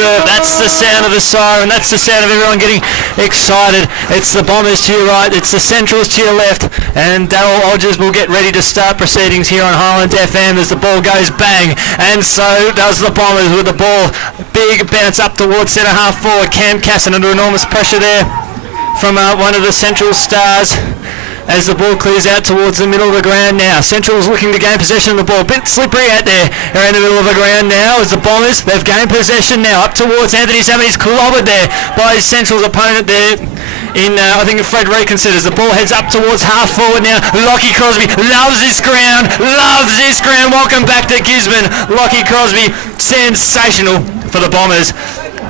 Reserve. That's the sound of the siren. That's the sound of everyone getting excited. It's the Bombers to your right. It's the Centrals to your left. And Darryl Odgers will get ready to start proceedings here on Highlands FM as the ball goes bang. And so does the Bombers with the ball. Big bounce up towards centre half forward. Cam Casson under enormous pressure there from one of the Central stars. As the ball clears out towards the middle of the ground now. Central's looking to gain possession of the ball. Bit slippery out there around the middle of the ground now as the Bombers, they've gained possession now up towards Anthony Salmon. He's clobbered there by his Central's opponent there in, I think, Fred Reconsiders. The ball heads up towards half forward now. Lockie Crosby loves this ground. Welcome back to Gisborne. Lockie Crosby, sensational for the Bombers.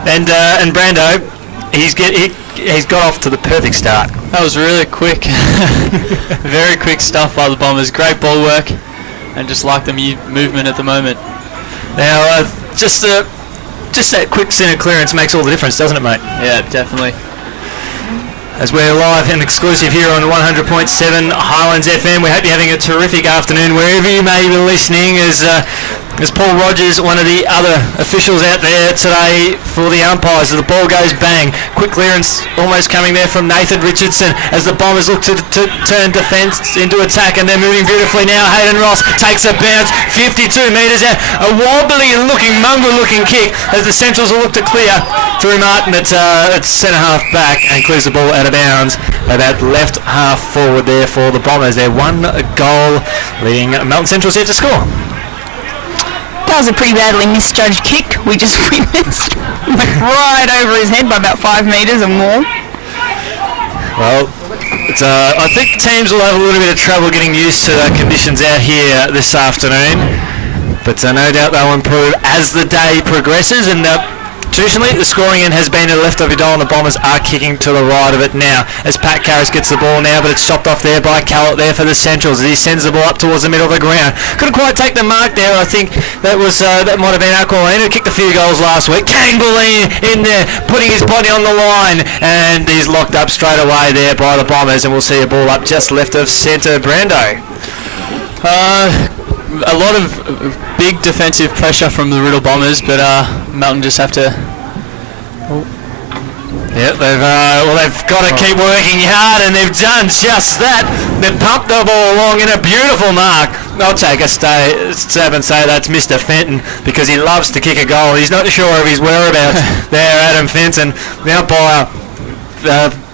And Brando, he's got off to the perfect start. That was really quick. Very quick stuff by the Bombers. Great ball work, and just like the movement at the moment. Now, just that quick centre clearance makes all the difference, doesn't it, mate? Yeah, definitely. As we're live and exclusive here on 100.7 Highlands FM, we hope you're having a terrific afternoon wherever you may be listening. As Paul Rogers, one of the other officials out there today for the umpires, as the ball goes bang. Quick clearance almost coming there from Nathan Richardson as the Bombers look to turn defence into attack, and they're moving beautifully now. Hayden Ross takes a bounce, 52 metres out. A wobbly looking, mongrel looking kick as the Centrals will look to clear through Martin at centre half back and clears the ball out of bounds. About left half forward there for the Bombers. They're one goal leading Melton Centrals here to score. That was a pretty badly misjudged kick we just witnessed. Went right over his head by about 5 metres or more. Well, I think teams will have a little bit of trouble getting used to the conditions out here this afternoon, but no doubt they'll improve as the day progresses. And traditionally, the scoring end has been to the left of your goal, and the Bombers are kicking to the right of it now as Pat Karras gets the ball now, but it's chopped off there by Callett there for the Centrals as he sends the ball up towards the middle of the ground. Couldn't quite take the mark there. I think that might have been Aquilene who kicked a few goals last week. Kane Boleen in there, putting his body on the line, and he's locked up straight away there by the Bombers, and we'll see a ball up just left of centre. Brando. A lot of big defensive pressure from the Riddell Bombers, but Melton just have to. Yeah, they've got to keep working hard, and they've done just that. They've pumped the ball along in a beautiful mark. I'll take a stab and say that's Mr. Fenton, because he loves to kick a goal. He's not sure of his whereabouts there, Adam Fenton. The umpire,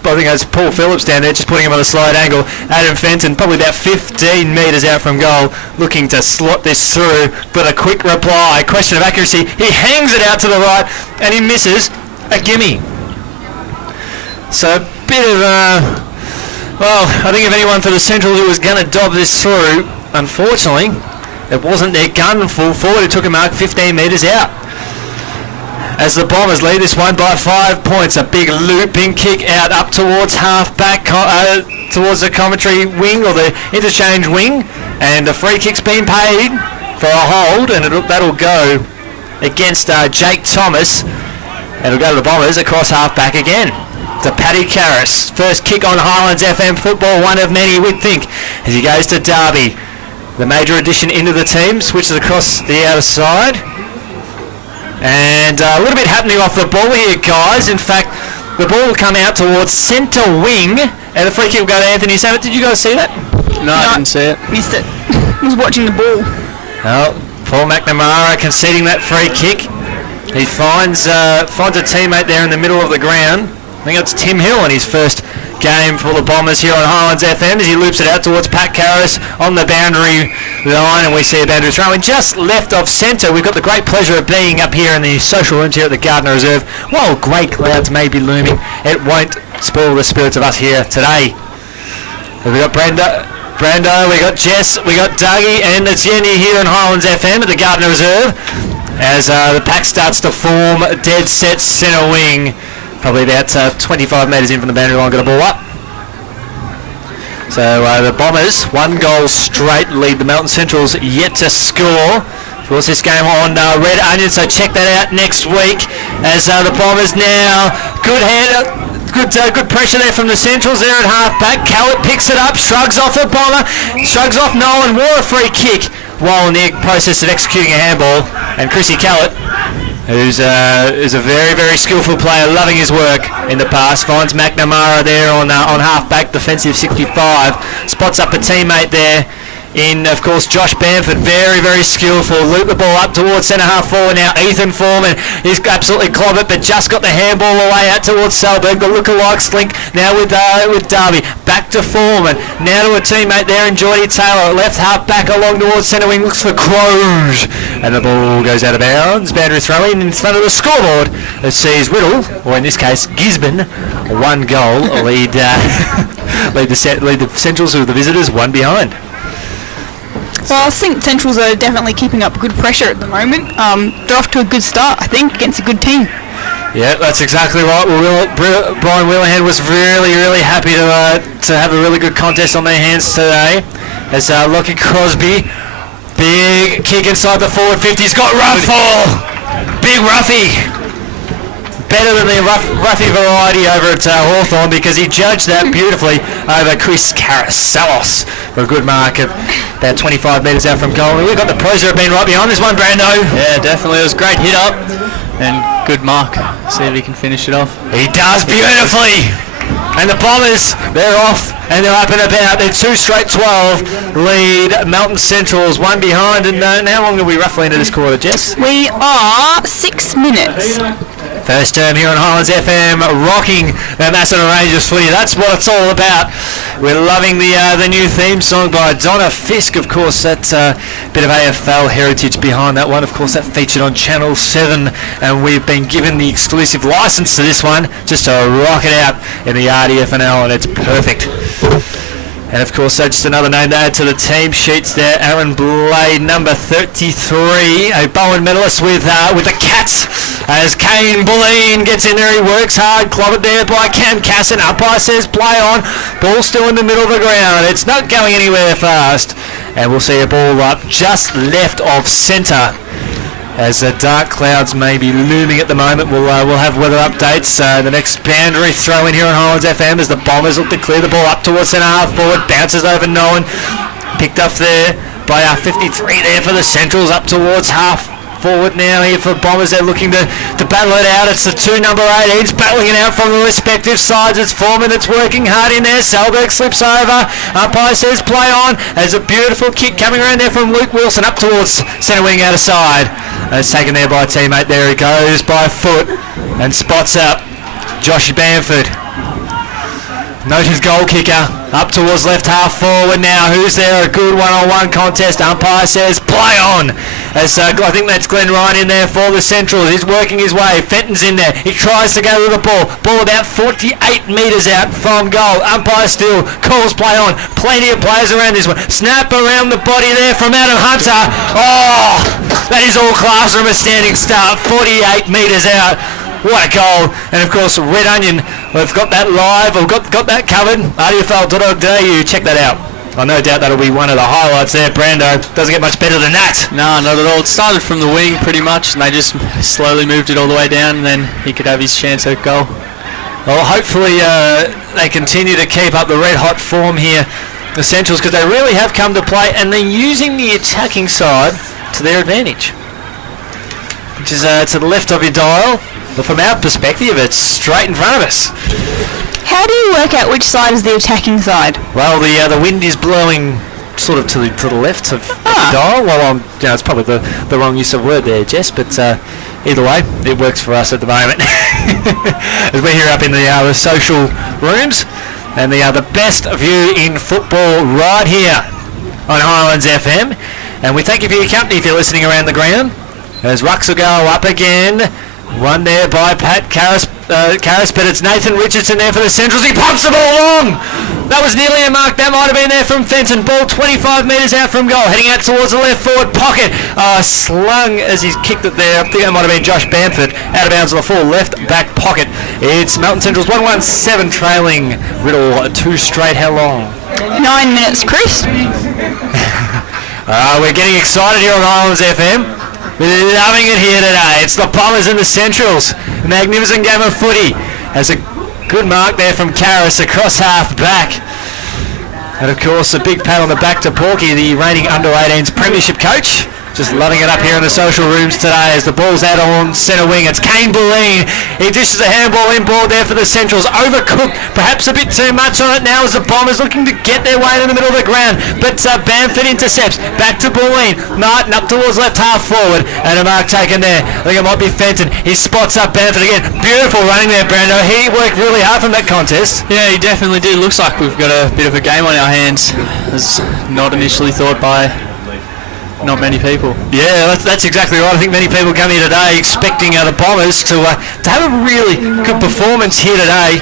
I think it's Paul Phillips down there, just putting him on a slight angle. Adam Fenton, probably about 15 metres out from goal, looking to slot this through, but a quick reply, question of accuracy. He hangs it out to the right, and he misses a gimme. So a bit of, I think if anyone for the Central who was going to dob this through, unfortunately, it wasn't their gun full forward. It took a mark 15 metres out. As the Bombers lead this one by 5 points. A big looping kick out up towards half back, towards the commentary wing or the interchange wing, and a free kick's been paid for a hold, and that'll go against Jake Thomas. It'll go to the Bombers across half back again to Paddy Karras. First kick on Highlands FM football, one of many we'd think, as he goes to Derby. The major addition into the team, switches across the outer side. And a little bit happening off the ball here, guys. In fact, the ball will come out towards centre wing, and the free kick will go to Anthony Salmon. Did you guys see that? No, I didn't see it. Missed it. I was watching the ball. Well, Paul McNamara conceding that free kick. He finds a teammate there in the middle of the ground. I think it's Tim Hill in his first game for the Bombers here on Highlands FM as he loops it out towards Pat Karras on the boundary line, and we see a boundary throw in just left of centre. We've got the great pleasure of being up here in the social rooms here at the Gardner Reserve. While grey clouds may be looming, it won't spoil the spirits of us here today. We've got Brando, we got Jess, we got Dougie, and it's Yenny here on Highlands FM at the Gardner Reserve as the pack starts to form dead set centre wing. Probably about 25 metres in from the boundary line, got a ball up. So the Bombers, 1 goal straight, lead the Melton Centrals yet to score. Of course, this game on Red Onion, so check that out next week. As the Bombers now, good pressure there from the Centrals there at half back. Callett picks it up, shrugs off the Bomber, shrugs off Nolan, wore a free kick while in the process of executing a handball. And Chrissy Callett who's a very, very skillful player, loving his work in the pass. Finds McNamara there on half-back, defensive 65. Spots up a teammate there in, of course, Josh Bamford. Very, very skillful. Loop the ball up towards centre-half forward now. Ethan Foreman, he's absolutely clobbered, but just got the handball away out towards Selberg. The lookalikes link now with Darby. Back to Foreman. Now to a teammate there in Geordie Taylor. Left half-back along towards centre wing. Looks for Croge. And the ball goes out of bounds. Boundary throw-in front of the scoreboard. It sees Riddell, or in this case, Gisborne, one goal. lead the Centrals, who are the visitors, one behind. Well, I think Centrals are definitely keeping up good pressure at the moment. They're off to a good start, I think, against a good team. Yeah, that's exactly right. Brian Wheelahan was really, really happy to have a really good contest on their hands today. As Lockie Crosby, big kick inside the forward 50. He's got Ruffle! Big Ruffy! Better than the Ruffy variety over at Hawthorn, because he judged that beautifully over Chris Carasalos for a good mark of about 25 metres out from goal. We've got the pros that have been right behind this one, Brando. Yeah, definitely. It was a great hit up and good mark. See if he can finish it off. He does beautifully. And the Bombers, they're off and they're up and about. They're 2 straight 12. Lead Melton Centrals, one behind. And how long are we roughly into this quarter, Jess? We are 6 minutes. First term here on Highlands FM, rocking the Macedon Rangers footy. That's what it's all about. We're loving the new theme song by Donna Fisk, of course. That's a bit of AFL heritage behind that one. Of course, that featured on Channel 7, and we've been given the exclusive license to this one just to rock it out in the RDFL, and it's perfect. And of course, that's just another name to add to the team sheets there. Aaron Blade, number 33, a Bowen medalist with the Cats. As Kane Bulleen gets in there, he works hard, clobbered there by Cam Casson. Umpire says play on. Ball still in the middle of the ground. It's not going anywhere fast. And we'll see a ball up just left of centre. As the dark clouds may be looming at the moment, we'll have weather updates. The next boundary throw in here on Highlands FM as the Bombers look to clear the ball up towards centre half forward. Bounces over Nolan. Picked up there by 53 there for the Centrals, up towards half forward now here for Bombers. They're looking to battle it out. It's the 2 number 18s battling it out from the respective sides. It's Foreman that's working hard in there. Selberg slips over. Umpire says play on. There's a beautiful kick coming around there from Luke Wilson up towards centre wing out of side. It's taken there by a teammate. There he goes by foot and spots up Josh Bamford. Note his goal kicker up towards left half forward now. Who's there? A good one-on-one contest. Umpire says play on. As I think that's Glenn Ryan in there for the Centrals. He's working his way. Fenton's in there. He tries to go with the ball. Ball about 48 metres out from goal. Umpire still calls play on. Plenty of players around this one. Snap around the body there from Adam Hunter. Oh, that is all class from a standing start. 48 metres out. What a goal. And of course, Red Onion, we've got that live, we've got that covered. RDFL.org.au, check that out. I no doubt that'll be one of the highlights there. Brando, doesn't get much better than that. No, not at all. It started from the wing pretty much, and they just slowly moved it all the way down, and then he could have his chance at goal. Well, hopefully they continue to keep up the red-hot form here, the Centrals, because they really have come to play, and they're using the attacking side to their advantage, which is to the left of your dial. But from our perspective, it's straight in front of us. How do you work out which side is the attacking side? Well, the wind is blowing sort of to the left of the dial. Well, it's probably the wrong use of word there, Jess, but either way, it works for us at the moment. As we're here up in the social rooms, and the best view in football right here on Highlands FM. And we thank you for your company if you're listening around the ground. As rucks will go up again. One there by Pat Karras, but it's Nathan Richardson there for the Centrals. He pumps the ball long. That was nearly a mark. That might have been there from Fenton. Ball 25 metres out from goal. Heading out towards the left forward pocket. Slung as he's kicked it there. I think that might have been Josh Bamford. Out of bounds on the full left back pocket. It's Melton Centrals 1-1-7 trailing Riddell 2 straight. How long? 9 minutes, Chris. We're getting excited here on Highlands FM. We're loving it here today. It's the Bombers and the Centrals. Magnificent game of footy. Has a good mark there from Karras across half back. And of course, a big pat on the back to Porky, the reigning under-18s premiership coach. Just loving it up here in the social rooms today as the ball's out on centre wing. It's Kane Bulleen. He dishes a handball inboard there for the Centrals. Overcooked, perhaps a bit too much on it now as the Bombers looking to get their way in the middle of the ground. But Bamford intercepts. Back to Bulleen. Martin up towards left half forward. And a mark taken there. I think it might be Fenton. He spots up Bamford again. Beautiful running there, Brando. He worked really hard from that contest. Yeah, he definitely did. Looks like we've got a bit of a game on our hands. As not initially thought by not many people. Yeah, that's exactly right. I think many people come here today expecting the Bombers to have a really good performance here today.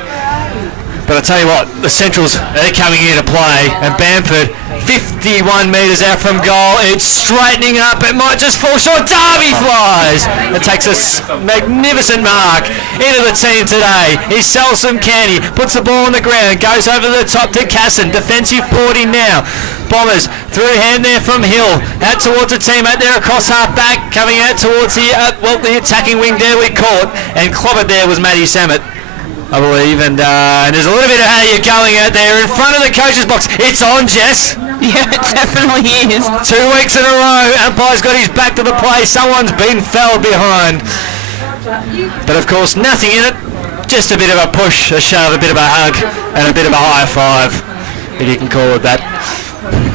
But I tell you what, the Centrals, they're coming here to play, and Bamford, 51 metres out from goal. It's straightening up. It might just fall short. Darby flies. It takes a magnificent mark into the team today. He sells some candy, puts the ball on the ground, goes over the top to Casson. Defensive 40 now. Bombers through hand there from Hill. Out towards a teammate there across half back. Coming out towards the attacking wing there we caught. And clobbered there was Matty Samet, I believe, and there's a little bit of how you're going out there in front of the coach's box. It's on, Jess. Yeah, it definitely is. 2 weeks in a row, umpire's got his back to the play. Someone's been fouled behind. But of course, nothing in it. Just a bit of a push, a shove, a bit of a hug, and a bit of a high five, if you can call it that.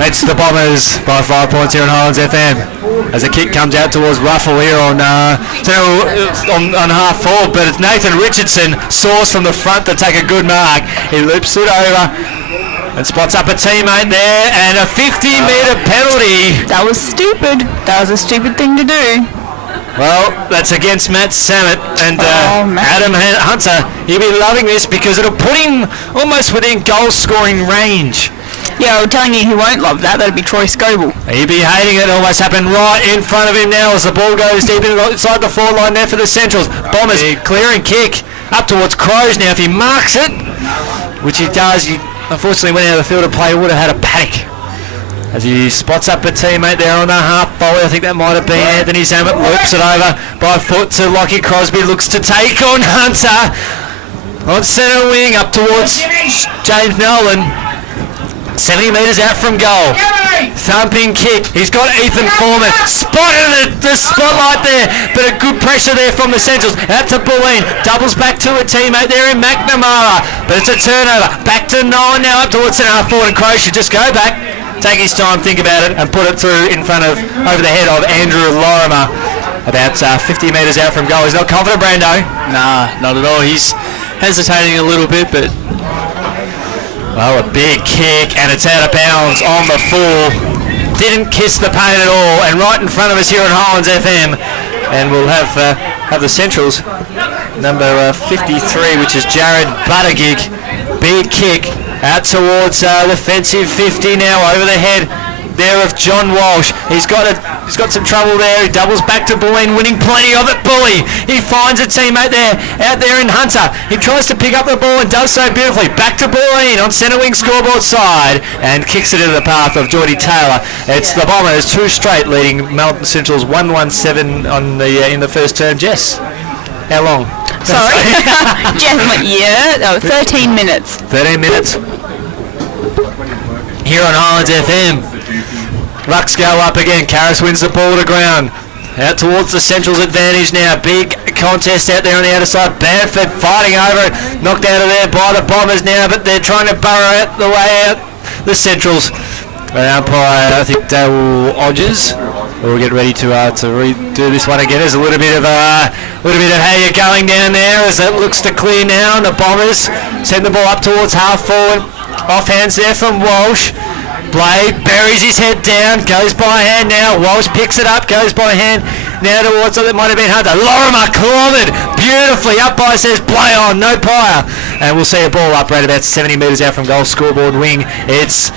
It's the Bombers by 5 points here on Highlands FM. As a kick comes out towards Ruffle here on half forward, but it's Nathan Richardson sourced from the front to take a good mark. He loops it over and spots up a teammate there, and a 50-metre penalty. That was stupid. That was a stupid thing to do. Well, that's against Matt Samet, and Adam Hunter, he'll be loving this because it'll put him almost within goal-scoring range. Yeah, I'm telling you, he won't love that. That'd be Troy Scoble. He'd be hating it. Almost happened right in front of him now as the ball goes deep inside the forward line there for the Centrals. Bombers clearing kick up towards Crows now. If he marks it, which he does, he unfortunately went out of the field of play, would have had a paddock. As he spots up a teammate there on the half volley. I think that might have been Anthony Samet. Loops it over by foot to Lockie Crosby. Looks to take on Hunter. On centre wing up towards James Melton. 70 metres out from goal. Thumping kick. He's got Ethan Foreman. Spotted the spotlight there, but a good pressure there from the Centrals. Out to Bulleen. Doubles back to a teammate there in McNamara. But it's a turnover. Back to 9 now up towards centre half forward, and Crow should just go back, take his time, think about it, and put it through in front of, over the head of Andrew Lorimer. About 50 metres out from goal. He's not confident, Brando. Nah, not at all. He's hesitating a little bit, but... Well, a big kick, and it's out of bounds on the full. Didn't kiss the paint at all, and right in front of us here on Highlands FM. And we'll have the Centrals, number 53, which is Jared Buttigieg. Big kick out towards defensive 50 now, over the head there of John Walsh. He's got some trouble there. He doubles back to Bulleen, winning plenty of it. Bully, he finds a teammate there, out there in Hunter. He tries to pick up the ball and does so beautifully. Back to Bulleen on centre wing scoreboard side, and kicks it into the path of Geordie Taylor. It's the Bombers 2 straight, leading Melton Centrals 1-1-7 on the in the first term. Jess, how long? Sorry. Jeff went, 13 minutes. 13 minutes. Here on Highlands FM. Rucks go up again. Karras wins the ball to ground. Out towards the Centrals advantage now. Big contest out there on the outer side. Bamford fighting over it. Knocked out of there by the Bombers now, but they're trying to burrow out the way out. The Centrals. Umpire, I think Dale Odgers. We'll get ready to redo this one again. There's a little bit of how you're going down there as it looks to clear now, and the Bombers send the ball up towards half forward. Off hands there from Walsh. Blade buries his head down, goes by hand now. Walsh picks it up, goes by hand now towards it might have been Hunter. Lorimer clobbered beautifully. Umpire says play on, no pyre. And we'll see a ball up right about 70 metres out from goal, scoreboard wing. It's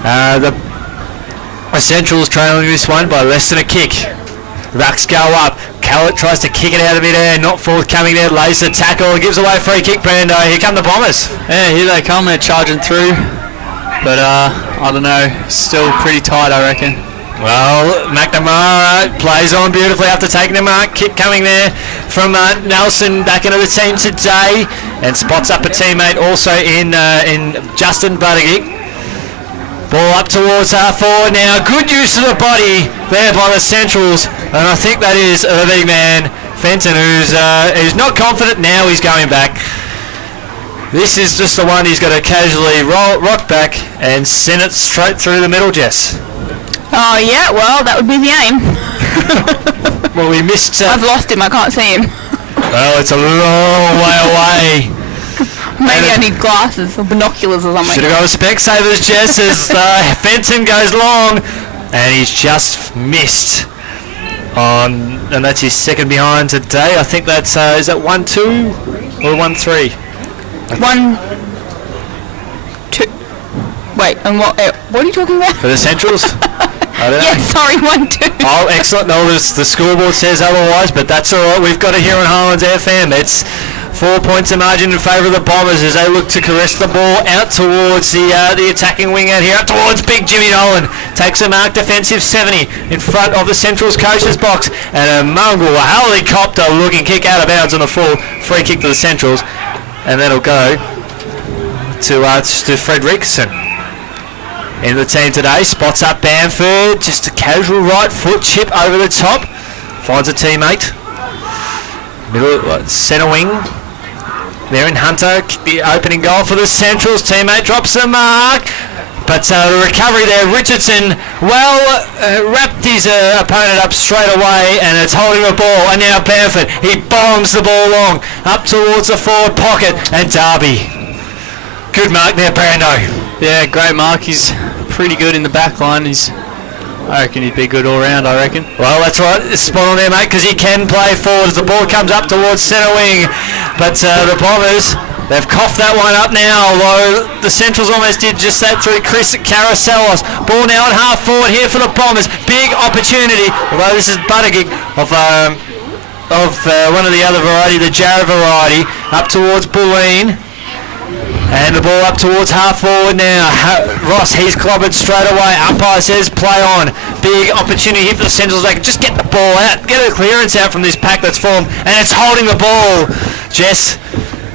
the Centrals trailing this one by less than a kick. Rucks go up. Callett tries to kick it out of midair, not forthcoming there. Lays the tackle and gives away a free kick. Brando, here come the Bombers. Yeah, here they come. They're charging through. But I don't know, still pretty tight, I reckon. Well, McNamara plays on beautifully after taking the mark. Kick coming there from Nelson back into the team today, and spots up a teammate also in Justin Buttigieg. Ball up towards half forward now. Good use of the body there by the Centrals. And I think that is the big man, Fenton, who's not confident. Now he's going back. This is just the one he's got to casually rock back and send it straight through the middle, Jess. Oh, yeah, well, that would be the aim. Well, we missed... I've lost him, I can't see him. Well, it's a long way away. Maybe I need glasses or binoculars or something. Should have gone with Specsavers, Jess, as Fenton goes long. And he's just missed. And that's his second behind today. I think that's... is that 1-2 or 1-3? 1-2. Wait, and what are you talking about? For the Centrals? I don't know. Yeah, sorry, 1-2. Oh, excellent. No, the scoreboard says otherwise, but that's all right. We've got it here on Highlands FM. It's 4 points of margin in favour of the Bombers as they look to caress the ball out towards the attacking wing out here, out towards big Jimmy Nolan. Takes a mark defensive 70 in front of the Central's coach's box, and a mongrel, a helicopter looking kick out of bounds on the full. Free kick to the Centrals, and that'll go to Fredrickson. In the team today, spots up Bamford, just a casual right foot chip over the top, finds a teammate. Middle centre wing. There in Hunter, the opening goal for the Centrals. Teammate drops the mark, but the recovery there, Richardson, wrapped his opponent up straight away, and it's holding the ball. And now Bamford, he bombs the ball long up towards the forward pocket, and Darby. Good mark there, Brando. Yeah, great mark. He's pretty good in the back line. I reckon he'd be good all round, I reckon. Well, that's right. It's spot on there, mate, because he can play forward as the ball comes up towards centre wing. But the Bombers, they've coughed that one up now, although the Centrals almost did just that through Chris Caracellos. Ball now at half forward here for the Bombers. Big opportunity, although this is Buttigieg of one of the other variety, the Jarrah variety, up towards Bulleen. And the ball up towards half forward now. Ross, he's clobbered straight away. Umpire says play on. Big opportunity here for the Centrals. They can just get the ball out, get a clearance out from this pack that's formed, and it's holding the ball. Jess,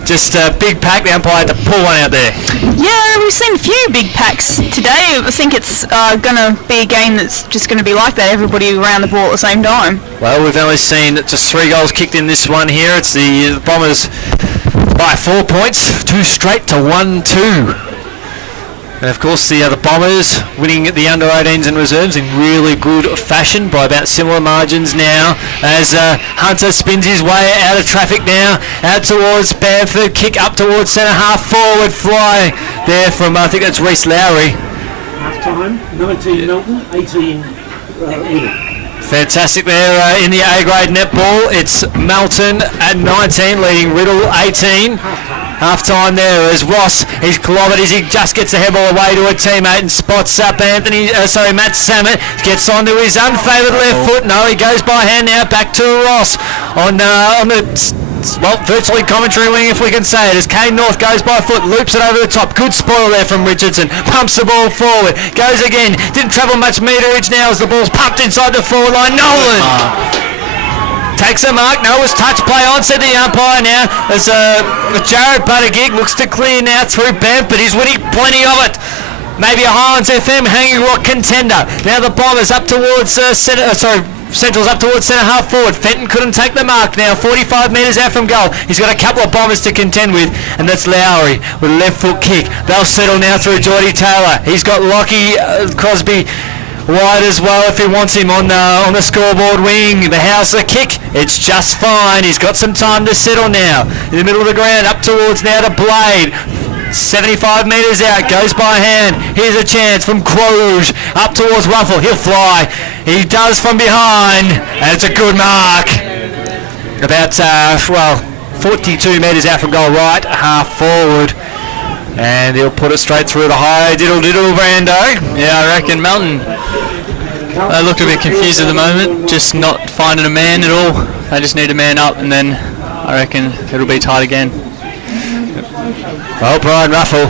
just a big pack. The umpire had to pull one out there. Yeah, we've seen a few big packs today. I think it's going to be a game that's just going to be like that. Everybody around the ball at the same time. Well, we've only seen just 3 goals kicked in this one here. It's the Bombers by 4 points, 2 straight to 1-2. And of course the Bombers winning the under-18s and reserves in really good fashion by about similar margins now, as Hunter spins his way out of traffic now, out towards Bamford, kick up towards centre half forward, fly there from, I think that's Reece Lowry. Half time, 19 Melton, 18 Riddell. Fantastic there in the A-grade netball. It's Melton at 19 leading Riddell 18. Half-time there as Ross, he's clobbered as he just gets the head ball away to a teammate and spots up Matt Samet, gets onto his unfavoured left foot. No, he goes by hand now, back to Ross on the virtually commentary wing, if we can say it, as Kane North goes by foot, loops it over the top. Good spoil there from Richardson, pumps the ball forward, goes again, didn't travel much meterage now as the ball's pumped inside the forward line. Nolan takes a mark. No, was touch play on, said the umpire now, as Jared Buttigieg looks to clear now through Bamp, but he's winning plenty of it. Maybe a Highlands FM hanging rock contender. Now the Bombers up towards Central's up towards centre half forward. Fenton couldn't take the mark now, 45 metres out from goal. He's got a couple of Bombers to contend with, and that's Lowry with a left foot kick. They'll settle now through Geordie Taylor. He's got Lockie Crosby wide as well if he wants him on the scoreboard wing. The house a kick, it's just fine. He's got some time to settle now. In the middle of the ground, up towards now to Blade. 75 metres out, goes by hand. Here's a chance from Croge up towards Ruffle. He'll fly. He does from behind, and it's a good mark. About 42 metres out from goal, right half forward, and he'll put it straight through the high diddle Brando. Yeah, I reckon Melton, they look a bit confused at the moment, just not finding a man at all. They just need a man up, and then I reckon it'll be tight again. Well, Brian Ruffle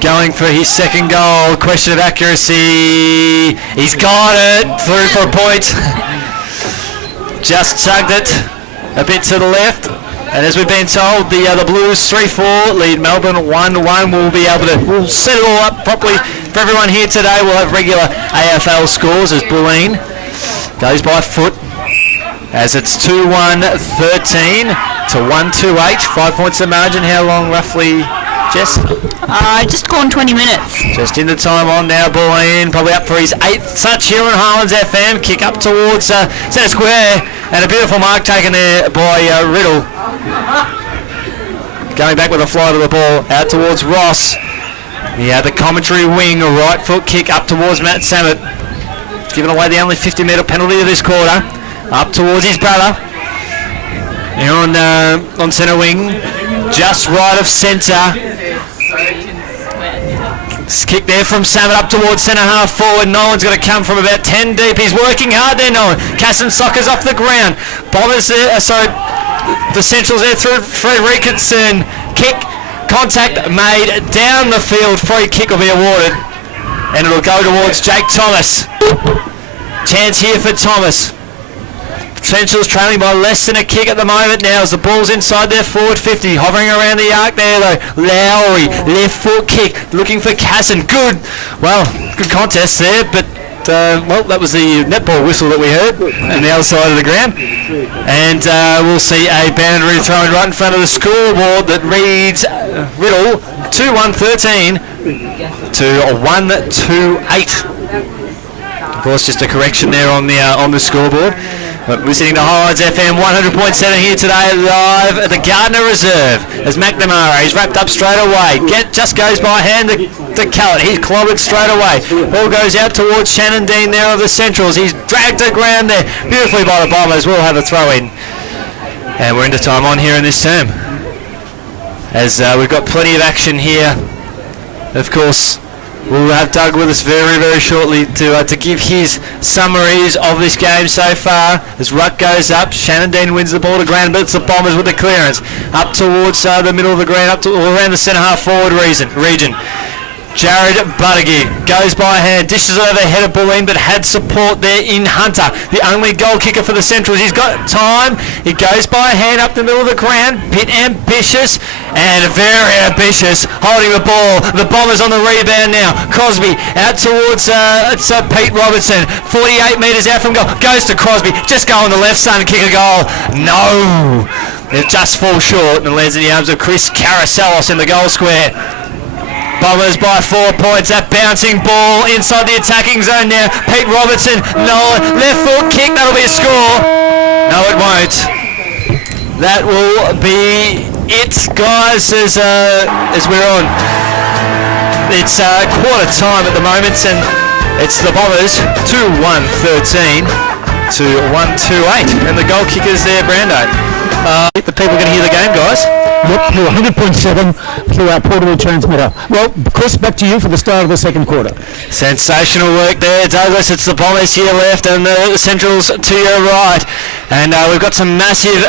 going for his second goal. Question of accuracy. He's got it. Through for a point. Just tugged it a bit to the left. And as we've been told, the Blues 3-4 lead Melbourne 1-1. We'll be able to set it all up properly for everyone here today, we'll have regular AFL scores as Bulleen goes by foot. As it's 2-1-13 to 1-2-8. 5 points the margin. How long roughly, Jess? Just gone 20 minutes. Just in the time on now. Bulleen probably up for his 8th touch here on Highlands FM. Kick up towards centre square. And a beautiful mark taken there by Riddell. Going back with a fly to the ball. Out towards Ross. Yeah, the commentary wing. A right foot kick up towards Matt Samet. Giving away the only 50-metre penalty of this quarter. Up towards his brother. Here on centre wing. Just right of centre. Kick there from Samet up towards centre half forward. Nolan's going to come from about 10 deep. He's working hard there, Nolan. Casson Soccer's off the ground. Bombers there, the Centrals there through Fred Rickinson. Kick, contact made down the field. Free kick will be awarded. And it'll go towards Jake Thomas. Chance here for Thomas. Centrals trailing by less than a kick at the moment now as the ball's inside their forward 50. Hovering around the arc there though. Lowry, left foot kick, looking for Casson. Good contest there, but that was the netball whistle that we heard on the other side of the ground. And we'll see a boundary thrown right in front of the scoreboard that reads Riddell 2-1-13 to 1-2-8. Of course, just a correction there on the scoreboard. But listening to Highlands FM 100.7 here today live at the Gardner Reserve as McNamara, he's wrapped up straight away. Just goes by hand to Callett. He's clobbered straight away. Ball goes out towards Shannon Dean there of the Centrals. He's dragged to ground there beautifully by the Bombers. We'll have a throw in. And we're into time on here in this term. As we've got plenty of action here. Of course, we'll have Doug with us very, very shortly to give his summaries of this game so far. As Ruck goes up, Shannon Dean wins the ball to ground, but it's the Bombers with the clearance. Up towards the middle of the ground, around the centre half forward region. Jared Buttigieg goes by hand, dishes over head of Bulleen, but had support there in Hunter, the only goal kicker for the Centrals. He's got time. He goes by hand up the middle of the ground, bit ambitious and very ambitious, holding the ball. The Bombers on the rebound now. Crosby out towards Pete Robertson, 48 metres out from goal. Goes to Crosby, just go on the left side and kick a goal. No, it just falls short and lands in the arms of Chris Caracellos in the goal square. Bombers by 4 points. That bouncing ball inside the attacking zone now. Pete Robertson, Nolan, left foot kick. That'll be a score. No, it won't. That will be it, guys, as we're on. It's quarter time at the moment, and it's the Bombers 2-1-13 to 1-2-8. And the goal kickers there, Brando. The people can hear the game, guys. Yep, through 100.7 through our portable transmitter. Well, Chris, back to you for the start of the second quarter. Sensational work there, Douglas. It's the Bombers here left and the Centrals to your right. And we've got some massive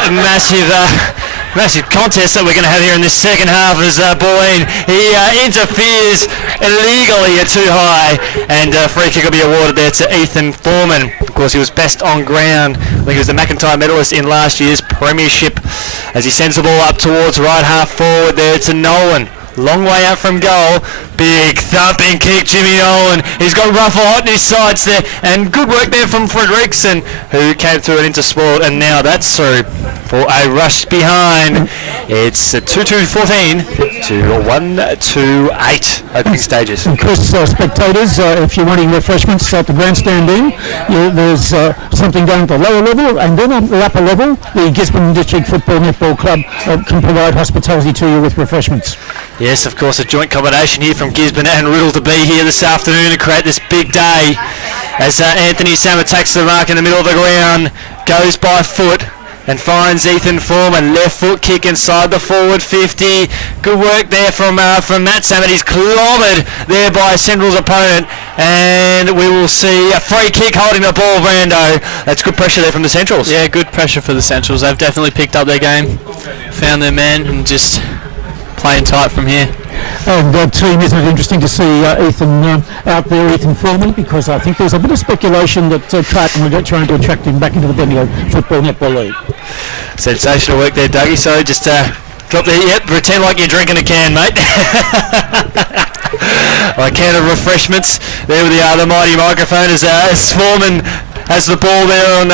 contest that we're going to have here in this second half as Bulleen, he interferes illegally at too high, and free kick will be awarded there to Ethan Foreman. Of course, he was best on ground. I think he was the McIntyre medalist in last year's premiership, as he sends the ball up towards right half forward there to Nolan. Long way out from goal. Big thumping kick, Jimmy Nolan. He's got Ruffle hot in his sides there. And good work there from Fredrickson, who came through and into sport. And now that's through for a rush behind. It's 2-2-14 to 1-2-8 opening stages. And Chris, spectators, if you're wanting refreshments at the grandstand end, there's something down at the lower level, and then at the upper level, the Gisborne District Football Netball Club can provide hospitality to you with refreshments. Yes, of course, a joint combination here from Gisborne and Riddell to be here this afternoon to create this big day. As Anthony Samet takes the mark in the middle of the ground, goes by foot and finds Ethan Foreman. Left foot kick inside the forward 50. Good work there from Matt Samet. He's clobbered there by Central's opponent, and we will see a free kick holding the ball, Brando. That's good pressure there from the Centrals. Yeah, good pressure for the Centrals. They've definitely picked up their game, found their man, and just playing tight from here. And team, isn't it interesting to see Ethan out there, Ethan Foreman, because I think there's a bit of speculation that Carlton will get trying to attract him back into the Bendigo Football Netball League. Sensational work there, Dougie. So just drop the pretend like you're drinking a can, mate. a can of refreshments. There with the mighty microphone as Foreman has the ball there on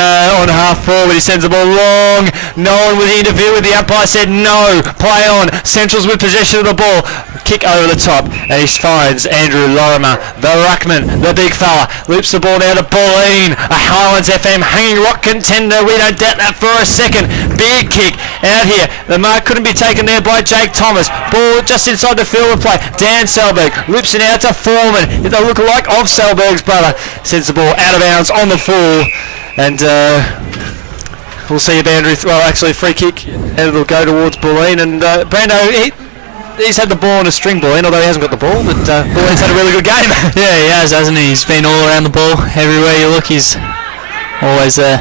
half forward. He sends the ball long. No one would interfere with the umpire. Said no. Play on. Centrals with possession of the ball. Kick over the top, and he finds Andrew Lorimer, the ruckman, the big fella. Loops the ball down to Pauline, a Highlands FM hanging rock contender. We don't doubt that for a second. Big kick out here. The mark couldn't be taken there by Jake Thomas. Ball just inside the field of play. Dan Selberg loops it out to Foreman. The look-alike of Selberg's brother. Sends the ball out of bounds on the full, and we'll see a boundary. Actually, free kick, and it'll go towards Pauline. And Brando, he's had the ball on a string, Pauline, although he hasn't got the ball, but Pauline's had a really good game. Yeah, he has, hasn't he? He's been all around the ball. Everywhere you look, he's always there.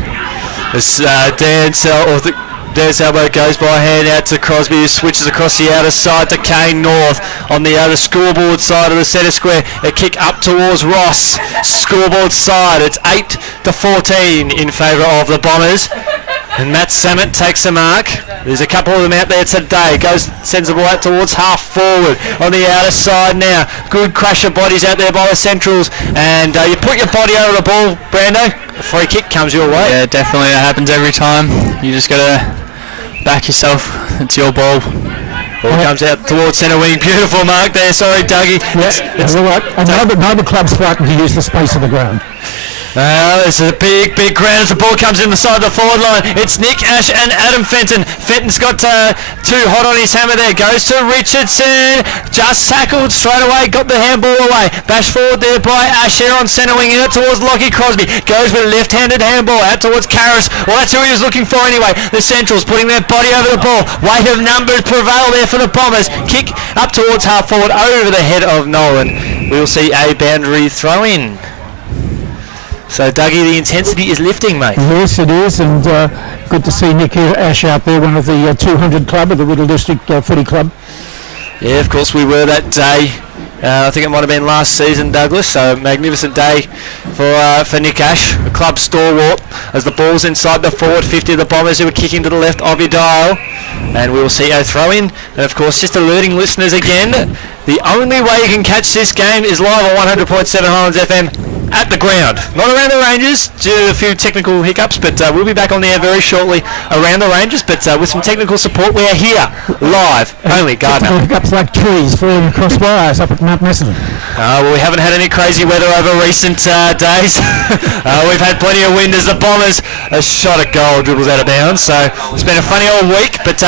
As Dan Selberg goes by hand out to Crosby, who switches across the outer side to Kane North on the other scoreboard side of the centre square. A kick up towards Ross. Scoreboard side. It's 8-14 in favour of the Bombers. And Matt Samet takes the mark. There's a couple of them out there today. Sends the ball out towards half forward on the outer side now. Good crush of bodies out there by the Centrals. And you put your body over the ball, Brando. A free kick comes your way. Yeah, definitely. That happens every time. You just got to back yourself. It's your ball. Ball comes out towards centre wing. Beautiful mark there. Sorry, Dougie. It's all right. And neither club's frightened to use the space of the ground. This is a big ground as the ball comes in the side of the forward line. It's Nick Ash and Adam Fenton. Fenton's got too hot on his hammer there. Goes to Richardson. Just tackled straight away. Got the handball away. Bash forward there by Ash here on centre wing. Out towards Lockie Crosby. Goes with a left-handed handball out towards Karras. Well, that's who he was looking for anyway. The Centrals putting their body over the ball. Weight of numbers prevail there for the Bombers. Kick up towards half forward over the head of Nolan. We'll see a boundary throw in. So, Dougie, the intensity is lifting, mate. Yes, it is, and good to see Nick Ash out there, one of the 200 club of the Riddell District Footy Club. Yeah, of course we were that day. I think it might have been last season, Douglas. So, magnificent day for Nick Ash, a club stalwart, as the ball's inside the forward 50 of the Bombers, who are kicking to the left of your dial. And we'll see a throw-in. And, of course, just alerting listeners again, the only way you can catch this game is live on 100.7 Highlands FM. At the ground, not around the ranges due to a few technical hiccups, but we'll be back on the air very shortly around the ranges, but with some technical support. We are here live, only Gardner. Hiccups like trees falling across wires up at Mount Messenger. Well, we haven't had any crazy weather over recent days. We've had plenty of wind as the Bombers a shot at goal dribbles out of bounds, so it's been a funny old week, but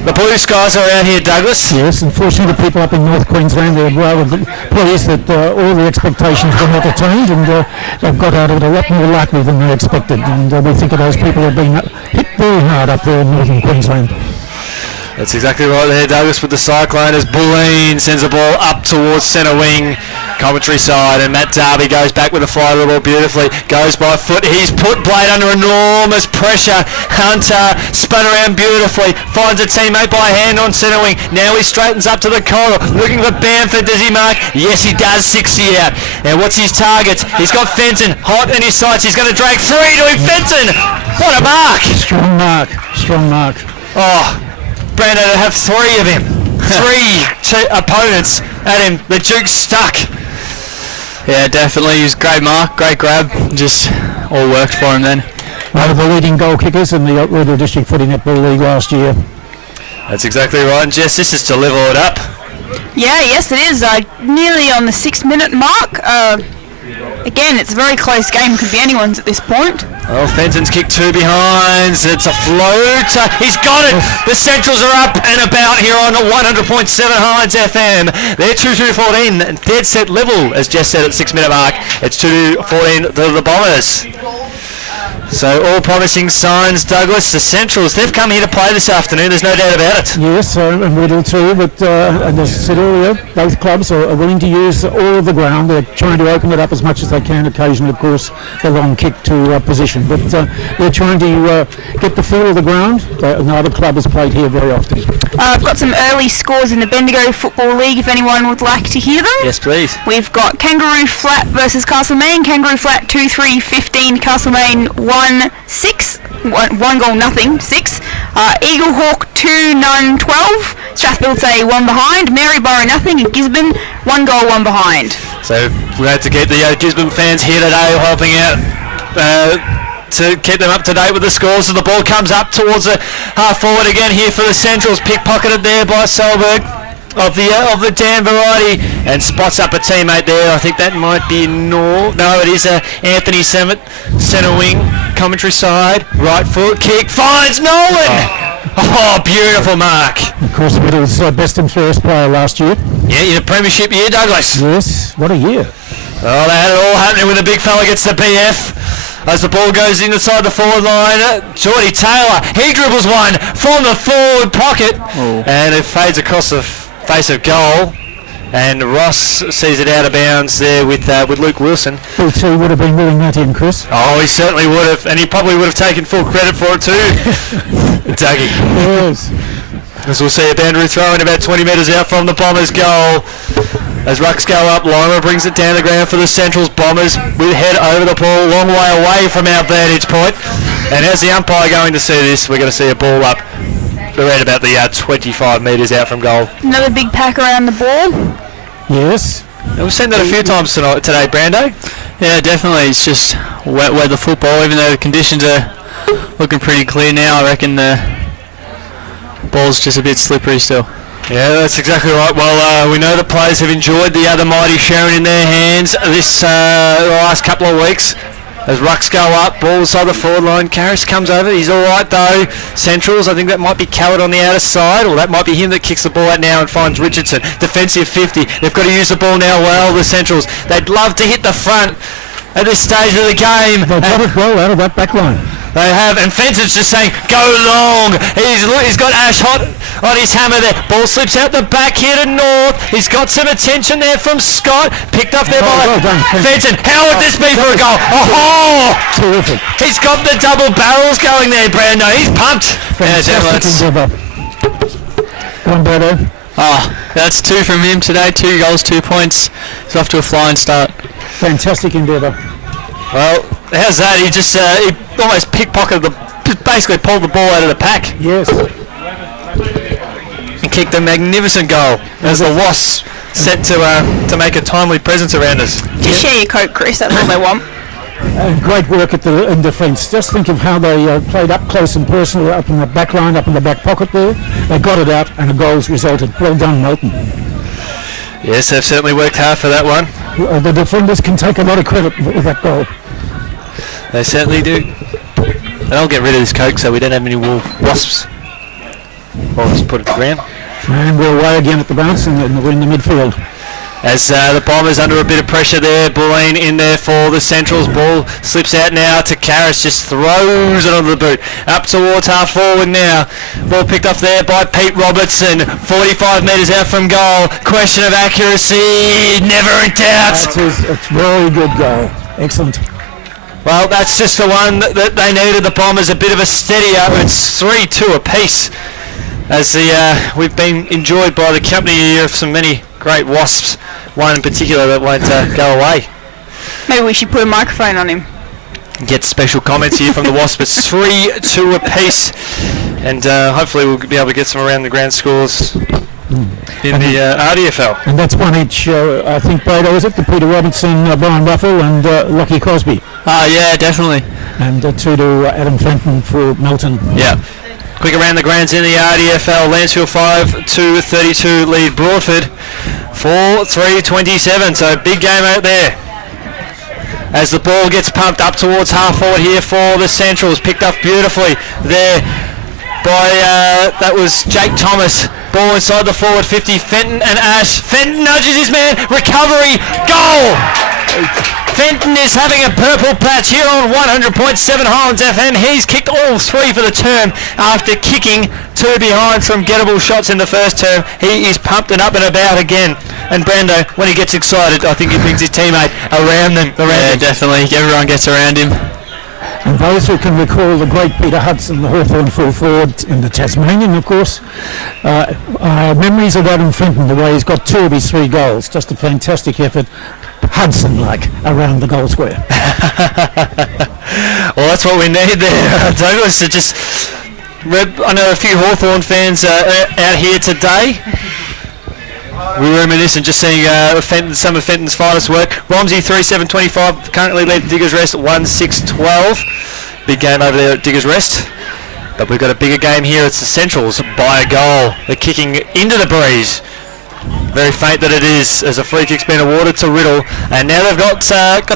the blue skies are out here, Douglas. Yes, unfortunately the people up in North Queensland are rather pleased that all the expectations were not attained, and they've got out of it a lot more lightly than they expected, and we think of those people have been hit very hard up there in Northern Queensland. That's exactly right there, Douglas, with the Cyclone as Bulleen sends the ball up towards centre wing, commentary side, and Matt Darby goes back with a fly of the ball beautifully, goes by foot. He's put Blade under enormous pressure. Hunter spun around beautifully, finds a teammate by hand on centre wing. Now he straightens up to the corner, looking for Bamford. Does he mark? Yes, he does. 60 out. Now what's his targets? He's got Fenton hot in his sights. He's going to drag three to him. Fenton! What a mark! Strong mark. Oh, Brando to have three of him. Three opponents at him. The Duke's stuck. Yeah, definitely. He was great mark, great grab. Just all worked for him then. One of the leading goal kickers in the Riddell District Footy Netball League last year. That's exactly right. And Jess, this is to level it up. Yeah, yes it is. Nearly on the 6-minute mark. Again, it's a very close game. Could be anyone's at this point. Well, Fenton's kicked two behinds. It's a float. He's got it. The Centrals are up and about here on 100.7 Highlands FM. They're 2-2-14. Dead set level, as Jess said at the 6-minute mark. It's 2-14 to the Bombers. So all promising signs, Douglas. The Centrals, they've come here to play this afternoon. There's no doubt about it. Yes, and Riddell too, but and as I said earlier, both clubs are willing to use all of the ground. They're trying to open it up as much as they can. Occasionally, of course, the long kick to position, but they're trying to get the feel of the ground. Neither club has played here very often. I've got some early scores in the Bendigo Football League if anyone would like to hear them. Yes, please. We've got Kangaroo Flat versus Castlemaine. Kangaroo Flat 2-3-15. Castlemaine 1-6. 1 goal nothing. 6. Eagle Hawk 2-9-12. Strathfield say 1 behind. Maryborough nothing, and Gisborne 1 goal, 1 behind. So we had to keep the Gisborne fans here today helping out to keep them up to date with the scores. So the ball comes up towards the half forward again here for the Centrals. Pickpocketed there by Solberg of the Dan variety, and spots up a teammate there. I think that might be No, it is Anthony Sammet, centre wing, commentary side, right foot kick, finds Nolan. Oh, beautiful mark. Of course, Riddell's best and fairest player last year. Yeah, in a premiership year, Douglas. Yes, what a year. Well, they had it all happening when the big fella gets the BF. As the ball goes inside the forward line, Geordie Taylor, he dribbles one from the forward pocket, and it fades across the face of goal, and Ross sees it out of bounds there with Luke Wilson. BT would have been willing that in, Chris. Oh, he certainly would have, and he probably would have taken full credit for it too. Dougie. Yes. As we'll see a boundary throw in about 20 metres out from the Bombers' goal. As rucks go up, Lima brings it down the ground for the Centrals. Bombers with head over the ball, long way away from our vantage point. And as the umpire going to see this, we're going to see a ball up around about the 25 metres out from goal. Another big pack around the ball. Yes. And we've seen that a few times today, Brando. Yeah, definitely. It's just wet weather football. Even though the conditions are looking pretty clear now, I reckon the ball's just a bit slippery still. Yeah, that's exactly right. Well, we know the players have enjoyed the other mighty Sharon in their hands this last couple of weeks. As rucks go up, ball inside the forward line. Karras comes over. He's all right though. Centrals, I think that might be Coward on the outer side, or that might be him that kicks the ball out now and finds Richardson. Defensive 50. They've got to use the ball now well, the Centrals. They'd love to hit the front at this stage of the game. They've got it well out of that back line. They have, and Fenton's just saying, go long. He's got Ash hot on his hammer there. Ball slips out the back here to North. He's got some attention there from Scott. Picked up there by well done, Fenton. How would this be for a goal? Oh! Terrific. He's got the double barrels going there, Brando. He's pumped. Fantastic endeavour. One better. Oh, that's 2 from him today. 2 goals, 2 points. He's off to a flying start. Fantastic endeavour. Well, how's that? He just he almost pickpocketed basically pulled the ball out of the pack. Yes. And kicked a magnificent goal as the Wasps set to make a timely presence around us. Just share your coat, Chris. That's all they want. Great work in defence. Just think of how they played up close and personal, up in the back line, up in the back pocket there. They got it out and the goals resulted. Well done, Melton. Yes, they've certainly worked hard for that one. The defenders can take a lot of credit with that goal. They certainly do. And I'll get rid of this Coke so we don't have any Wasps. I'll just put it to the ground. And we're away again at the bounce and we're in the midfield. As the Bombers under a bit of pressure there. Bulleen in there for the Centrals. Ball slips out now to Karras. Just throws it onto the boot. Up towards half forward now. Ball picked up there by Pete Robertson. 45 metres out from goal. Question of accuracy. Never in doubt. It's a very good goal. Excellent. Well, that's just the one that they needed. The Bombers a bit of a steadier. It's 3-2 apiece. As we've been enjoyed by the company here of some many great Wasps. One in particular that won't go away. Maybe we should put a microphone on him. Get special comments here from the Wasps. It's 3-2 apiece, and hopefully we'll be able to get some around the ground scores in the RDFL. And that's one each, I think, Brado, is it? The Peter Robertson, Brian Ruffle and Lockie Crosby. Yeah, definitely. And 2 to Adam Fenton for Melton. Yeah. Quick around the grounds in the RDFL. Lansfield 5-32 lead Broadford 4-3-27. So big game out there. As the ball gets pumped up towards half forward here for the Centrals. Picked up beautifully there by, that was Jake Thomas. Ball inside the forward 50. Fenton and Ash. Fenton nudges his man. Recovery. Goal! Fenton is having a purple patch here on 100.7 Highlands FM. He's kicked all 3 for the term after kicking 2 behind from gettable shots in the first term. He is pumped and up and about again. And Brando, when he gets excited, I think he brings his teammate around them. Yeah, definitely. Everyone gets around him. And those who can recall the great Peter Hudson, the Hawthorn full forward, and the Tasmanian, of course, memories of Adam Fenton, the way he's got 2 of his 3 goals. Just a fantastic effort. Hudson-like around the goal square. Well, that's what we need there, Douglas, to just I know a few Hawthorn fans out here today. We were reminiscent just seeing some of Fenton's finest work. Romsey 3-7-25, currently led Diggers Rest 1-6-12. Big game over there at Diggers Rest. But we've got a bigger game here. It's the Centrals by a goal. They're kicking into the breeze. Very faint that it is, as a free kick's been awarded to Riddell. And now they've got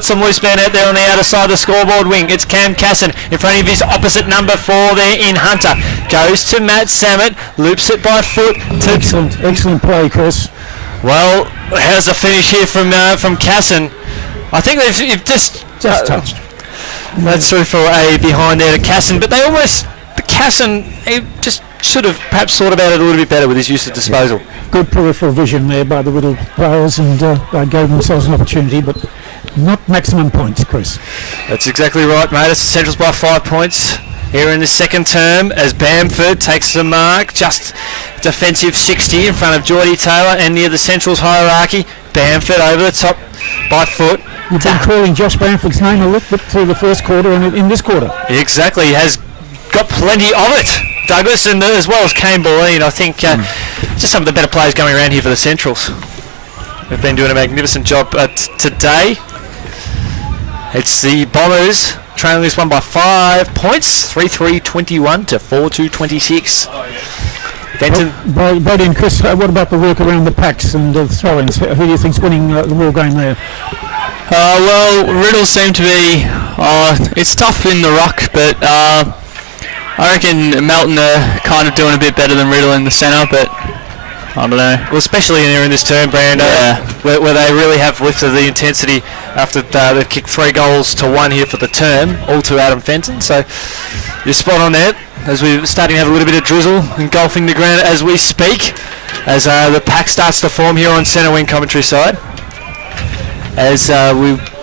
some loose men out there on the outer side of the scoreboard wing. It's Cam Casson in front of his opposite number 4 there in Hunter. Goes to Matt Samet, loops it by foot. Excellent play, Chris. Well, how's the finish here from Casson? I think they've just touched. That's through for a behind there to Casson, but Casson, he just should have perhaps thought about it a little bit better with his use of disposal. Good peripheral vision there by the Riddell players, and they gave themselves an opportunity, but not maximum points, Chris. That's exactly right, mate. It's the Centrals by 5 points here in the second term, as Bamford takes the mark, just defensive 60 in front of Geordie Taylor, and near the Centrals hierarchy, Bamford over the top by foot. You've been calling Josh Bamford's name a little bit through the first quarter and in this quarter. Exactly, he has got plenty of it. Douglas, and as well as Kane Boleen, I think just some of the better players going around here for the Centrals. They've been doing a magnificent job today. It's the Bombers trailing this one by 5 points, 3-3-21 to 4-2-26. Benton. Brody and Chris, what about the work around the packs and the throw-ins? Who do you think's winning the ball game there? Well, Riddell seemed to be... it's tough in the ruck, but I reckon Melton are kind of doing a bit better than Riddell in the centre, but I don't know. Well, especially in this term, Brando, where they really have lifted the intensity after they've kicked 3 goals to 1 here for the term, all to Adam Fenton. So you're spot on there, as we're starting to have a little bit of drizzle engulfing the ground as we speak, as the pack starts to form here on centre wing commentary side. As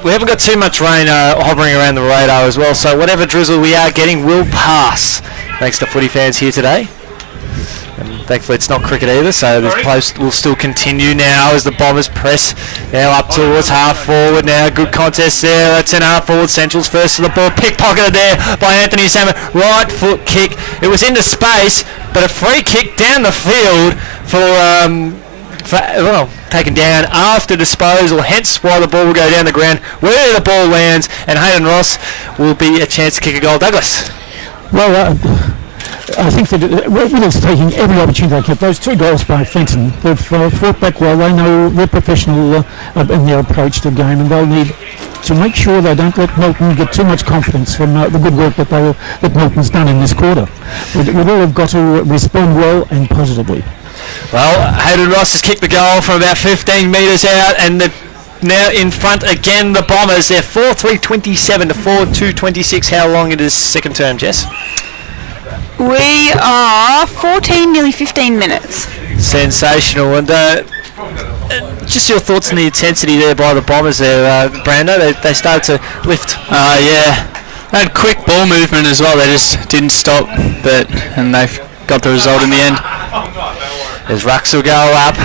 we haven't got too much rain hovering around the radar as well, so whatever drizzle we are getting will pass, thanks to footy fans here today. And thankfully it's not cricket either, so this post will still continue now as the Bombers press now up towards half forward now. Good contest there. That's in half forward. Central's first to the ball. Pickpocketed there by Anthony Salmon. Right foot kick. It was into space, but a free kick down the field taken down after disposal, hence why the ball will go down the ground where the ball lands, and Hayden Ross will be a chance to kick a goal. Douglas? Well, I think that Riddell's taking every opportunity they get. Those 2 goals by Fenton, they've fought back well. They know they're professional in their approach to the game, and they'll need to make sure they don't let Melton get too much confidence from the good work that Melton's done in this quarter. Riddell have got to respond well and positively. Well, Hayden Ross has kicked the goal from about 15 metres out, and they're now in front again, the Bombers. They're 4-3-27 to 4-2-26. How long it is second term, Jess? We are 14, nearly 15 minutes. Sensational. And just your thoughts on the intensity there by the Bombers there, Brando. They started to lift. Yeah. They had quick ball movement as well. They just didn't stop, and they've got the result in the end. As rucks will go up.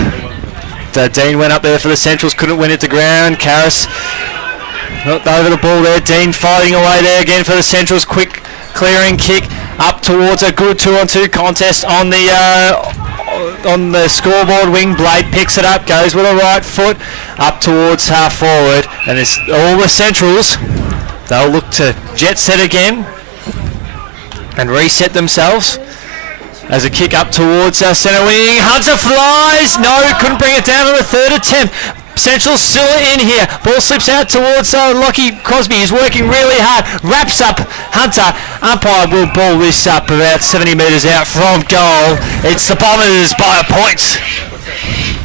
Dean went up there for the Centrals, couldn't win it to ground. Karras knocked over the ball there. Dean fighting away there again for the Centrals. Quick clearing kick up towards a good 2-on-2 contest on the scoreboard wing. Blade picks it up, goes with a right foot up towards half forward, and it's all the Centrals. They'll look to jet set again and reset themselves. As a kick up towards our centre wing. Hunter flies. No, couldn't bring it down on the third attempt. Central still in here. Ball slips out towards Lockie Crosby. He's working really hard. Wraps up Hunter. Umpire will ball this up about 70 metres out from goal. It's the Bombers by a point.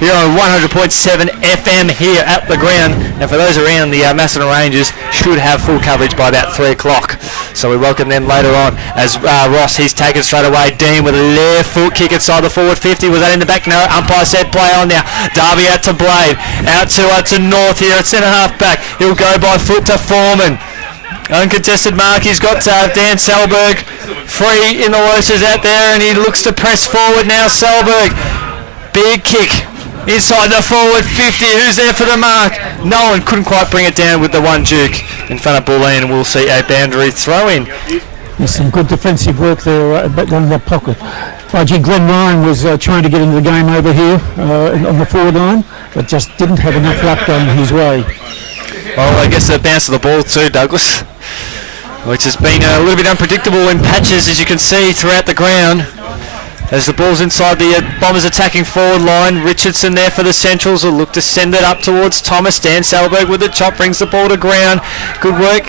You're on 100.7 FM here at the ground. And for those around, the Macedon Rangers should have full coverage by about 3 o'clock. So we welcome them later on as Ross, he's taken straight away. Dean with a left foot kick inside the forward 50. Was that in the back? No. Umpire said play on now. Darby out to Blade. Out to North here at centre half back. He'll go by foot to Foreman. Uncontested mark. He's got Dan Selberg free in the looses out there, and he looks to press forward now. Selberg. Big kick. Inside the forward 50, who's there for the mark? No one couldn't quite bring it down with the one juke in front of Bulleen, and we'll see a boundary throw in. There's some good defensive work there down in that pocket. Glenn Ryan was trying to get into the game over here on the forward line, but just didn't have enough luck going his way. Well, I guess the bounce of the ball too, Douglas, which has been a little bit unpredictable in patches, as you can see throughout the ground. As the ball's inside the Bombers attacking forward line, Richardson there for the Centrals will look to send it up towards Thomas. Dan Salberg with the chop brings the ball to ground. Good work.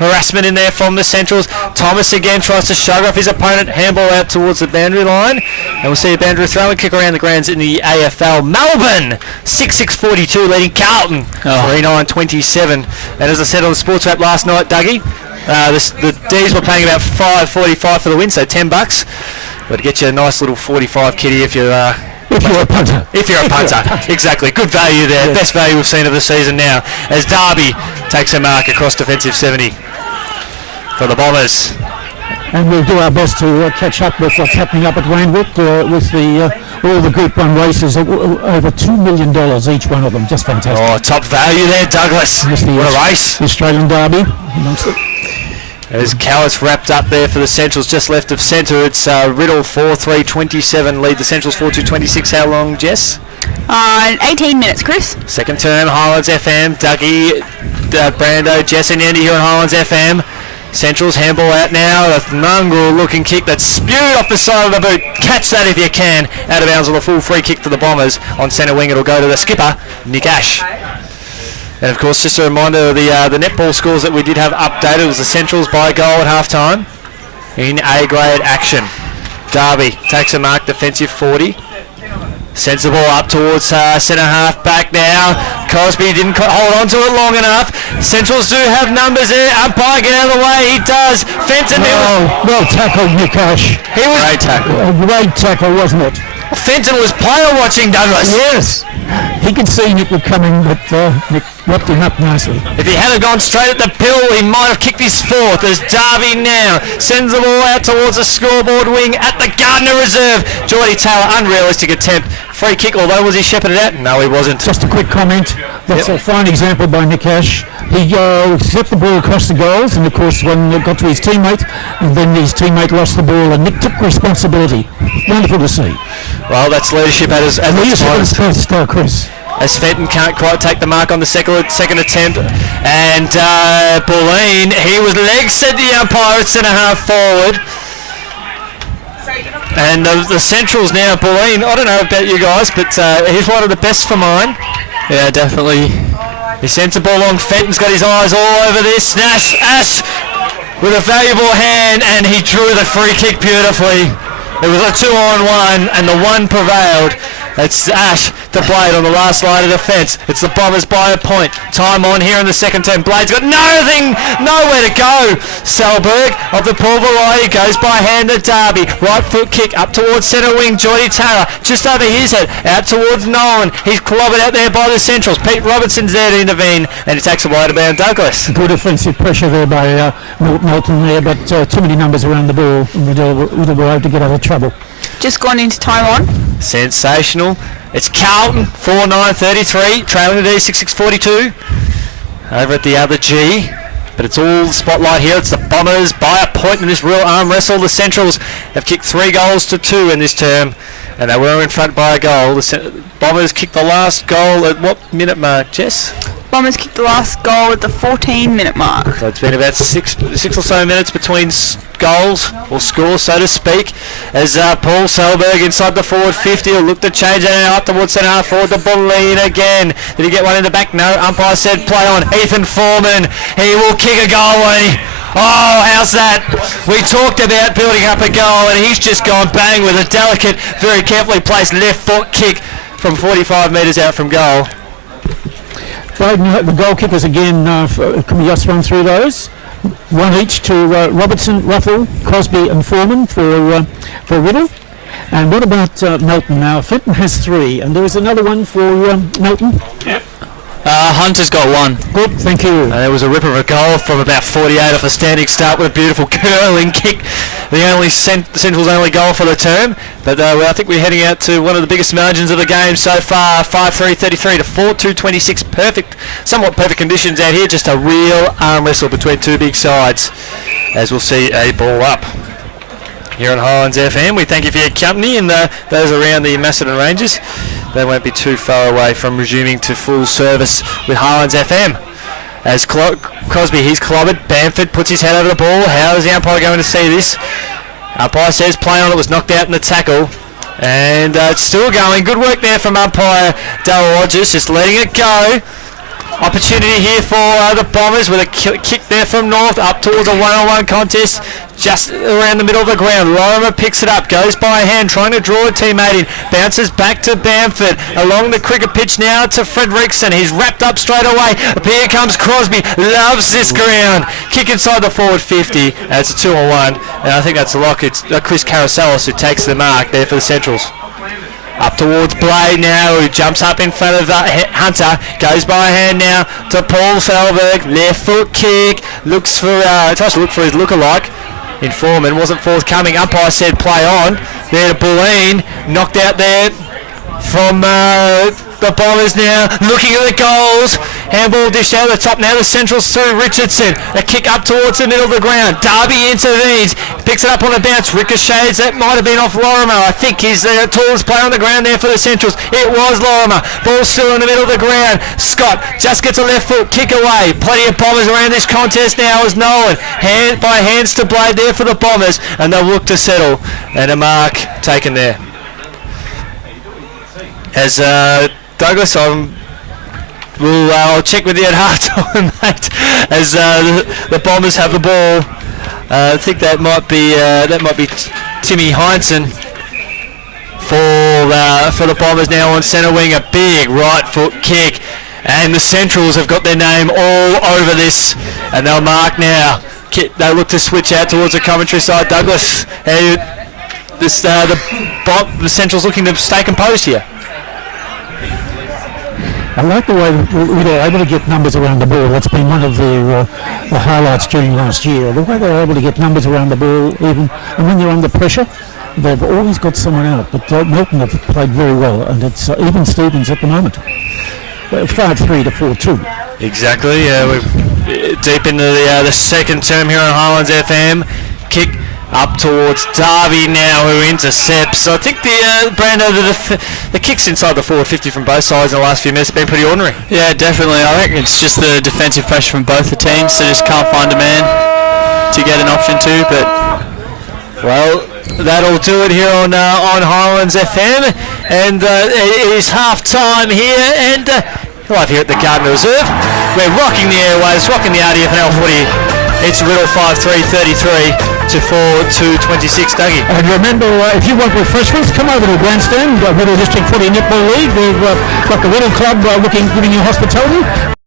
Harassment in there from the Centrals. Thomas again tries to shrug off his opponent. Handball out towards the boundary line. And we'll see a boundary throw and kick around the grounds in the AFL. Melbourne 6-6-42 leading Carlton 3-9-27. And as I said on the Sports Wrap last night, Dougie, the D's were paying about $5.45 for the win, so $10. But get you a nice little 45 kitty if you're a punter. Exactly. Good value there. Yes. Best value we've seen of the season now. As Darby takes a mark across defensive 70 for the Bombers. And we'll do our best to catch up with what's happening up at Randwick with all the Group 1 races, over $2 million each one of them. Just fantastic. Oh, top value there, Douglas. What a race. The Australian Derby. As Cowits wrapped up there for the Centrals, just left of centre. It's Riddell 4-3-27 lead the Centrals 4-2-26. How long, Jess? 18 minutes, Chris. Second term, Highlands FM. Dougie, Brando, Jess and Andy here on Highlands FM. Centrals handball out now. A mongrel looking kick that's spewed off the side of the boot. Catch that if you can. Out of bounds on the full free kick for the Bombers. On centre wing it'll go to the skipper, Nick Ash. And of course, just a reminder of the netball scores that we did have updated. It was the Centrals by a goal at half-time in A-grade action. Darby takes a mark, defensive 40. Sends the ball up towards centre half back now. Cosby didn't hold on to it long enough. Centrals do have numbers there. Umpire, get out of the way. He does. Fenton. Well tackled, Nick Ash. He was great tackle. Great tackle, wasn't it? Fenton was player watching, Douglas. Yes. He could see Nick was coming, but Nick wrapped him up nicely. If he had gone straight at the pill, he might have kicked his fourth. As Darby now sends the ball out towards the scoreboard wing at the Gardner Reserve. Geordie Taylor, unrealistic attempt. Free kick, although was he shepherded out? No, he wasn't. Just a quick comment. That's a fine example by Nick Ash. He slipped the ball across the goals, and of course when it got to his teammate, and then his teammate lost the ball, and Nick took responsibility. Wonderful to see. Well, that's leadership at its best, Chris. As Fenton can't quite take the mark on the second attempt. And Bulleen, he was leg set the umpire at centre half forward. And the Centrals now, Bulleen, I don't know about you guys, but he's one of the best for mine. Yeah, definitely. He sends the ball along. Fenton's got his eyes all over this. Ash with a valuable hand, and he drew the free kick beautifully. It was a 2-on-1, and the one prevailed. It's Ash to Blade on the last line of defence. It's the Bombers by a point. Time on here in the second term. Blade's got nowhere to go. Salberg of the poor variety goes by hand to Darby. Right foot kick up towards centre wing. Geordie Taylor just over his head. Out towards Nolan. He's clobbered out there by the Centrals. Pete Robertson's there to intervene, and he takes a wide about Douglas. Good offensive pressure there by Melton there, but too many numbers around the ball, and Riddell were able to get out of trouble. Just gone into time on. Sensational. It's Carlton 4-9-33, trailing the D 6-6-42 over at the other G. But it's all the spotlight here. It's the Bombers by a point in this real arm wrestle. The Centrals have kicked 3 goals to 2 in this term, and they were in front by a goal. The Bombers kicked the last goal at what minute mark, Jess? Bombers kicked the last goal at the 14-minute mark. So it's been about six or so minutes between goals, or scores, so to speak, as Paul Salberg inside the forward 50 will look to change it up towards centre half forward to Bulleen again. Did he get one in the back? No. Umpire said play on. Ethan Foreman. He will kick a goal, won't he? Oh, how's that? We talked about building up a goal, and he's just gone bang with a delicate, very carefully placed left foot kick from 45 metres out from goal. The goal kickers again, can we just run through those? One each to Robertson, Ruffle, Cosby and Foreman for Riddell. And what about Melton now? Fenton has 3, and there is another one for Melton. Yep. Hunter's got 1. Good, thank you. There was a ripper of a goal from about 48 off a standing start with a beautiful curling kick. The Central's only goal for the term. But I think we're heading out to one of the biggest margins of the game so far. 5-3-33 to 4-2-26. Somewhat perfect conditions out here. Just a real arm wrestle between two big sides. as we'll see a ball up here on Highlands FM. We thank you for your company, and those around the Macedon Ranges, they won't be too far away from resuming to full service with Highlands FM. As Crosby, he's clobbered. Bamford puts his head over the ball. How is the umpire going to see this? Umpire says play on. It was knocked out in the tackle. And it's still going. Good work there from umpire Dale Rogers, just letting it go. Opportunity here for the Bombers with a kick there from North up towards a one-on-one contest just around the middle of the ground. Lorimer picks it up, goes by hand, trying to draw a teammate in, bounces back to Bamford along the cricket pitch now to Fredrickson. He's wrapped up straight away. Here comes Crosby, loves this ground. Kick inside the forward 50. It's a 2-on-1, and I think that's a lock. It's Chris Caracellis who takes the mark there for the Centrals. Up towards Blade now, who jumps up in front of Hunter, goes by hand now to Paul Selberg, left foot kick, looks for, tries to look for his lookalike. Informant wasn't forthcoming. Umpire said play on. There to Bulleen, knocked out there from the Bombers now, looking at the goals. Handball dished out the top now. The Centrals through Richardson. A kick up towards the middle of the ground. Darby intervenes, picks it up on a bounce. Ricochets. That might have been off Lorimer. I think he's the tallest player on the ground there for the Centrals. It was Lorimer. Ball still in the middle of the ground. Scott just gets a left foot kick away. Plenty of Bombers around this contest now as Nolan. By hands to Blade there for the Bombers, and they'll look to settle. And a mark taken there. As Douglas, I'll check with you at half-time, mate. As the Bombers have the ball, I think that might be Timmy Heinsohn for the Bombers now on centre wing. A big right foot kick, and the Centrals have got their name all over this, and they'll mark now. They look to switch out towards the commentary side. Douglas, the Centrals looking to stay composed here. I like the way we were able to get numbers around the ball. That's been one of the highlights during last year. The way they were able to get numbers around the ball, even and when they're under pressure, they've always got someone out. But Melton have played very well, and it's even Stevens at the moment. 5-3 to 4-2. Exactly. We're deep into the second term here on Highlands FM. Kick up towards Darby now, who intercepts. I think Brando, the kicks inside the forward 50 from both sides in the last few minutes have been pretty ordinary. Yeah, definitely. I think it's just the defensive pressure from both the teams. They just can't find a man to get an option to. But well, that'll do it here on Highlands FM, and it is half time here, and live here at the Gardner Reserve. We're rocking the airwaves, rocking the RDFL footy. It's Riddell 5-3-33 to 4-2-26, Dougie. And remember, if you want refreshments, come over to the grandstand, Riddell District Footy Netball League. We've got the Riddell Club giving you hospitality.